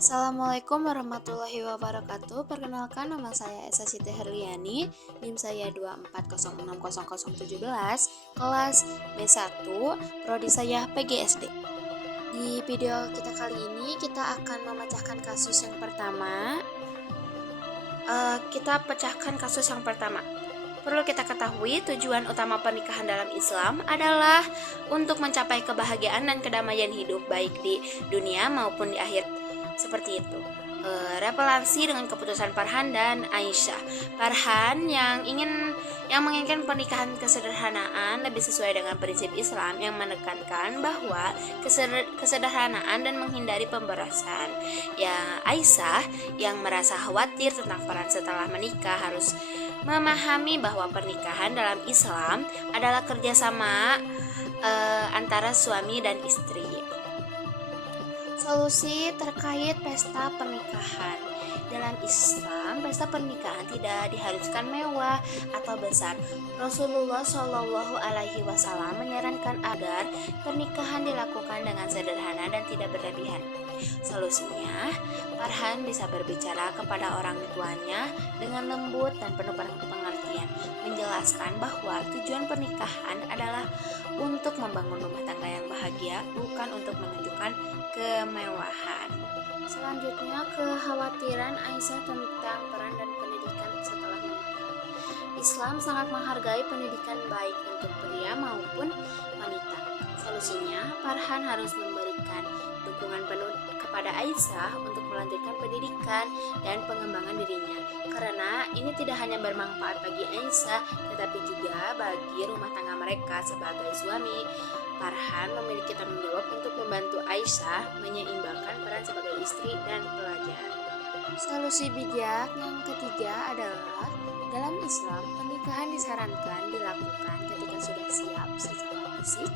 Assalamualaikum warahmatullahi wabarakatuh. Perkenalkan, nama saya Esa Siti Herliani, NIM saya 240600017, kelas B1, prodi saya PGSD. Di video kita kali ini kita akan memecahkan kasus yang pertama. Kita pecahkan kasus yang pertama. Perlu kita ketahui, tujuan utama pernikahan dalam Islam adalah untuk mencapai kebahagiaan dan kedamaian hidup baik di dunia maupun di akhirat. Seperti itu. Relevansi dengan keputusan Farhan dan Aisyah. Farhan yang menginginkan pernikahan kesederhanaan lebih sesuai dengan prinsip Islam yang menekankan bahwa kesederhanaan dan menghindari pemberasan. Ya, Aisyah yang merasa khawatir tentang Farhan setelah menikah harus memahami bahwa pernikahan dalam Islam adalah kerjasama antara suami dan istri. Solusi terkait pesta pernikahan. Dalam Islam, pesta pernikahan tidak diharuskan mewah atau besar. Rasulullah Shallallahu Alaihi Wasallam menyarankan agar pernikahan dilakukan dengan sederhana dan tidak berlebihan. Solusinya, Farhan bisa berbicara kepada orang tuanya dengan lembut dan penuh pengertian, menjelaskan bahwa tujuan pernikahan adalah untuk membangun rumah tangga yang bahagia, bukan untuk menunjukkan kemewahan. Selanjutnya, kekhawatiran Aisyah tentang peran dan pendidikan setelah menikah. Islam sangat menghargai pendidikan baik untuk pria maupun wanita. Solusinya, Farhan harus memberikan dukungan penuh kepada Aisyah untuk melanjutkan pendidikan dan pengembangan dirinya, karena ini tidak hanya bermanfaat bagi Aisyah, tetapi juga bagi rumah tangga mereka sebagai suami. Farhan memiliki tanggung jawab untuk membantu Aisyah menyeimbangkan peran sebagai istri dan pelajar. Solusi bijak yang ketiga adalah, dalam Islam, pernikahan disarankan dilakukan ketika sudah siap secara fisik,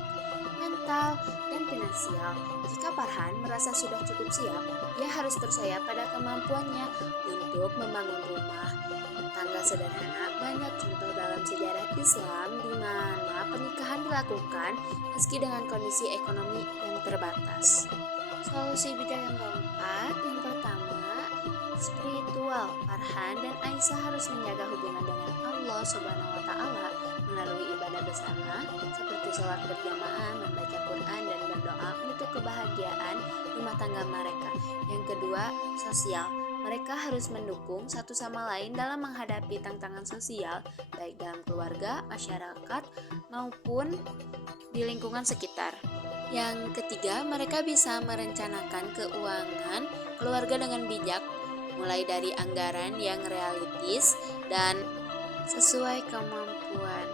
mental, dan finansial. Jika Farhan merasa sudah cukup siap, ia harus percaya pada kemampuannya untuk membangun rumah tangga sederhana. Banyak contoh dalam sejarah Islam di mana pernikahan dilakukan meski dengan kondisi ekonomi yang terbatas. Solusi bijak yang keempat, yang pertama, spiritual. Farhan dan Aisyah harus menjaga hubungan dengan Allah Subhanahu wa Ta'ala melalui ibadah bersama seperti sholat berjamaah, membaca Quran, dan berdoa untuk kebahagiaan rumah tangga mereka. Yang kedua, sosial. Mereka harus mendukung satu sama lain dalam menghadapi tantangan sosial, baik dalam keluarga, masyarakat, maupun di lingkungan sekitar. Yang ketiga, mereka bisa merencanakan keuangan keluarga dengan bijak, mulai dari anggaran yang realistis dan sesuai kemampuan.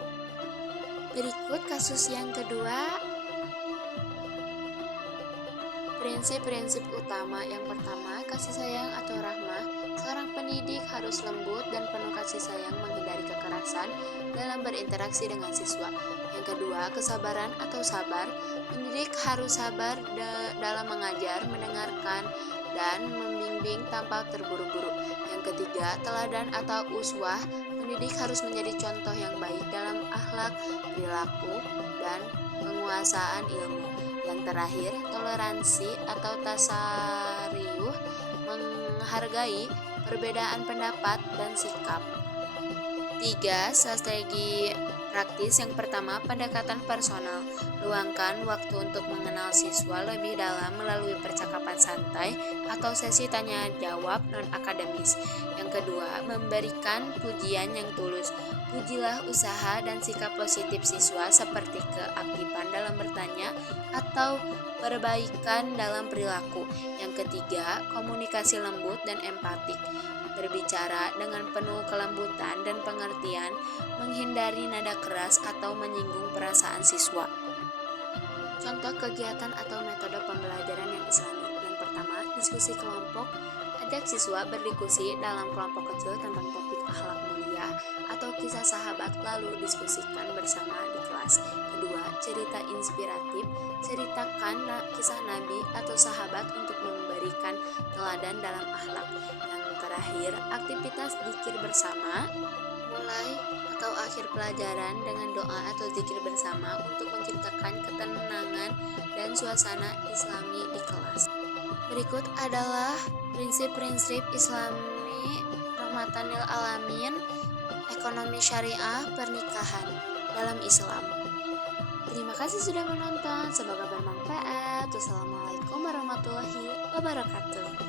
Berikut kasus yang kedua. Prinsip-prinsip utama. Yang pertama, kasih sayang atau rahmah. Seorang pendidik harus lembut dan penuh kasih sayang, menghindari kekerasan dalam berinteraksi dengan siswa. Yang kedua, kesabaran atau sabar. Pendidik harus sabar dalam mengajar, mendengarkan, dan membimbing tanpa terburu-buru. Yang ketiga, teladan atau uswah. Pendidik harus menjadi contoh yang baik dalam akhlak, perilaku, dan penguasaan ilmu. Yang terakhir, toleransi atau tasariyuh, menghargai perbedaan pendapat dan sikap. 3. Strategi praktis. Yang pertama, pendekatan personal. Luangkan waktu untuk mengenal siswa lebih dalam melalui percakapan santai atau sesi tanya jawab non-akademis. Yang kedua, memberikan pujian yang tulus. Pujilah usaha dan sikap positif siswa seperti keaktifan dalam bertanya atau perbaikan dalam perilaku. Yang ketiga, komunikasi lembut dan empatik. Berbicara dengan penuh kelembutan dan pengertian, menghindari nada keras atau menyinggung perasaan siswa. Contoh kegiatan atau metode pembelajaran yang Islami. Yang pertama, diskusi kelompok. Ajak siswa berdiskusi dalam kelompok kecil tentang topik akhlak mulia atau kisah sahabat, lalu diskusikan bersama di kelas. Kedua, cerita inspiratif. Ceritakan kisah Nabi atau sahabat untuk memberikan teladan dalam akhlak. Yang terakhir, aktivitas zikir bersama. Mulai atau akhir pelajaran dengan doa atau zikir bersama untuk menciptakan ketenangan dan suasana Islami di kelas. Berikut adalah prinsip-prinsip Islami rahmatan lil alamin, ekonomi syariah pernikahan dalam Islam. Terima kasih sudah menonton, semoga bermanfaat. Wassalamualaikum warahmatullahi wabarakatuh.